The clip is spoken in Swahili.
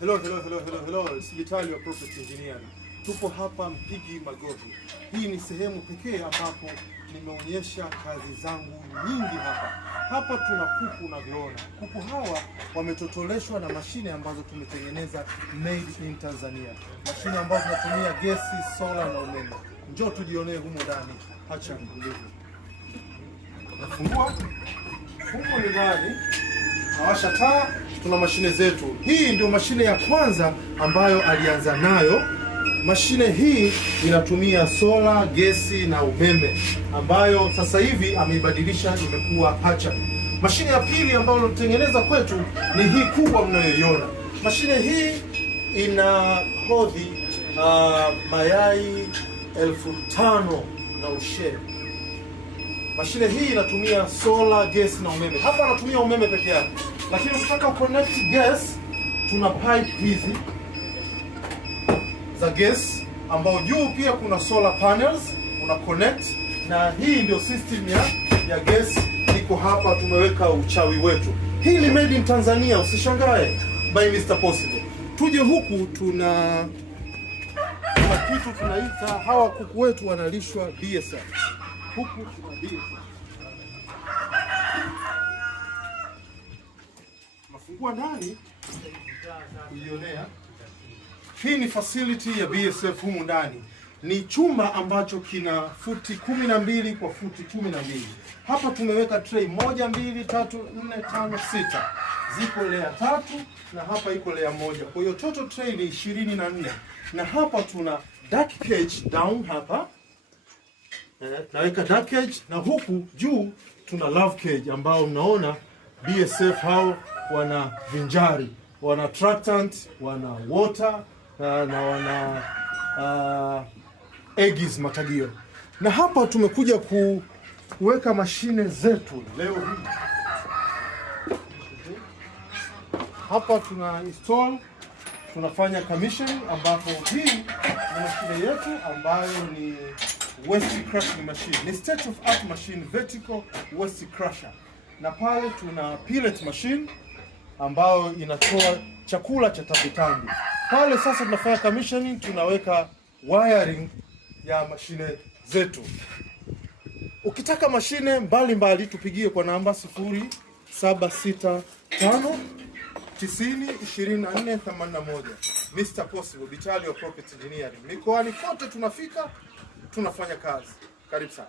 Hello. Hospitali ya Property Engineering. Tupo hapa Mpigi Magohi. Hii ni sehemu pekee ambapo nimeonyesha kazi zangu nyingi hapa. Hapa tuna kuku unavyoona. Kuku hawa wametotoleshwa na mashine ambazo tumetengeneza made in Tanzania. Mashine ambazo zinatumia gesi, sola na umeme. Njoo tujionee humo ndani. Acha ndivyo. Nafungua. Humo ni ndani. Nawasha taa, tuna mashine zetu. Hii ndio mashine ya kwanza ambayo alianza nayo. Mashine hii inatumia sola, gesi na umeme, ambayo sasa hivi ameibadilisha imekuwa hatchery. Mashine ya pili ambayo tunatengeneza kwetu ni hii kubwa mnayoiona. Mashine hii ina hodhi mayai 5,000 na ushe. Mashine hii inatumia sola, gas na umeme. Hapa anatumia umeme peke yake. Lakini ukitaka connect gas, tuna pipe hizi za gas ambao juu pia kuna solar panels una connect, na hii ndio system ya gas iko hapa, tumeweka uchawi wetu. Hii ni made in Tanzania, usishangae, by Mr. Possible. Tuje huku tuna kitu tunaita, hawa kuku wetu wanalishwa BSF. Huku tuna BSF. Mafungua ndani kujionea. Hii ni facility ya BSF humu ndani. Ni chumba ambacho kina futi 12 kwa futi 12. Hapa tumeweka tray 1, 2, 3, 4, 5, 6. Ziko layer 3 na hapa iko layer 1. Kwa hiyo total tray ni 24. Na hapa tuna duck cage down hapa. Naweka duck cage, na huku juu tuna love cage ambao mnaona BSF hao wana vinjari, wana tractant, wana water na wana eggs matagio. Na hapa tumekuja kuweka mashine zetu leo hii. Hapa tuna install, tunafanya commissioning, ambapo hii ni mashine yetu ambayo ni waste crushing machine. Ni state of art machine, vertical waste crusher. Na pale tuna pellet machine ambayo inatoa chakula cha tapitambi. Pale sasa tunafanya commissioning, tunaweka wiring ya mashine zetu. Ukitaka mashine mbalimbali tupigie kwa namba 0765 90 24 81. Mr. Possible, Hospitali ya Property Engineering. Mikoani kote tunafika, tunafanya kazi. Karibu sana.